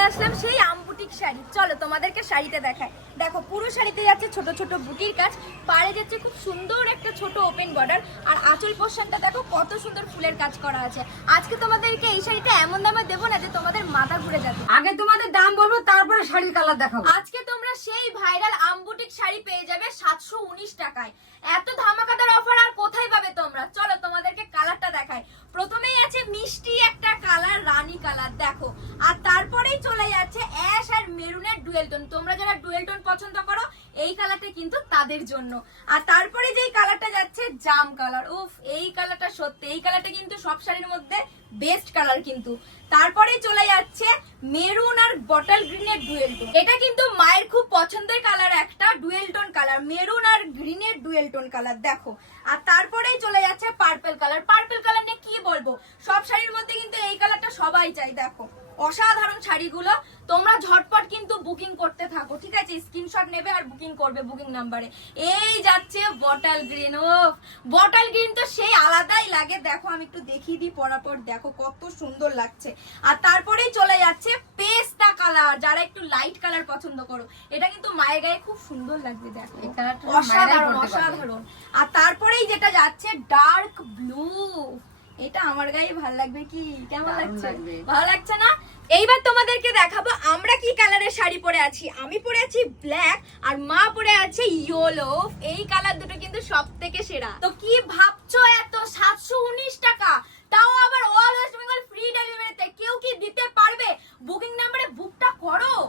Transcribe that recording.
চলে আসলাম সেই আমবুটিক শাড়ি। চলো তোমাদেরকে শাড়িতে দেখাই। দেখো পুরো শাড়িতে যাচ্ছে ছোট ছোট বুটির কাজ, পাড়ে যাচ্ছে খুব সুন্দর একটা ছোট ওপেন বর্ডার, আর আঁচল পোর্শনটা দেখো কত সুন্দর ফুলের কাজ করা আছে। আজকে তোমাদেরকে এই শাড়িটা এমন দামে দেবো না যে তোমাদের মাথা ঘুরে যাবে। আগে তোমাদের দাম বলবো, তারপরে শাড়ির কালার দেখাবো। আজকে তোমরা সেই ভাইরাল আমবুটিক শাড়ি পেয়ে যাবে 719 টাকায়। এত ধামাকাদার অফার আর কোথায় পাবে তোমরা? চলো তোমাদেরকে কালারটা দেখাই। প্রথমেই আছে মিষ্টি একটা কালার, রানী কালার দেখো, আর তারপরেই চলে যাচ্ছে অ্যাশ আর মেরুনের ডুয়েল টোন। তোমরা যারা ডুয়েল টোন পছন্দ করো এই কালারটা কিন্তু তাদের জন্য। আর তারপরে যেই কালারটা যাচ্ছে জাম কালার, উফ এই কালারটা সত্যি, এই কালারটা কিন্তু সব শাড়ির মধ্যে বেস্ট কালার কিন্তু। তারপরে চলে যাচ্ছে মেরুন আর বটল গ্রিনের ডুয়েল টোন। এটা কিন্তু মায়ের খুব পছন্দের কালার, একটা ডুয়েল টোন কালার, মেরুন আর গ্রিনের ডুয়েল টোন কালার দেখো। আর তারপরেই চলে যাচ্ছে পার্পল কালার। পার্পল কালার নিয়ে কি বলবো, সব শাড়ির মধ্যে কিন্তু এই কালারটা সবাই চাই। দেখো অসাধারণ শাড়িগুলো, তোমরা ঝটপট কিন্তু বুকিং করতে থাকো, ঠিক আছে? স্ক্রিনশট নেবে আর বুকিং করবে বুকিং নাম্বারে। এই যাচ্ছে বটল গ্রিন, ও বটল গ্রিন তো সেই আলাদাই লাগে। দেখো আমি একটু দেখিয়ে দিই পরাপর, দেখো কত সুন্দর লাগছে। আর তারপরেই চলে যাচ্ছে পেস্তা কালার, যারা একটু লাইট কালার পছন্দ করো, এটা কিন্তু মায়ের গায়ে খুব সুন্দর লাগবে। দেখো অসাধারণ অসাধারণ। আর তারপরেই যেটা যাচ্ছে ডার্ক ব্লু, এটা আমার গায়ে ভালো লাগবে। কি কেমন লাগছে? ভালো লাগছে না? এইবার তোমাদেরকে দেখাবো আমরা কি কালারের শাড়ি পরে আছি। আমি পরে আছি ব্ল্যাক আর মা পরে আছে ইয়েলো। এই কালার দুটো কিন্তু সব থেকে সেরা। তো কি ভাবছো, এত 719 টাকা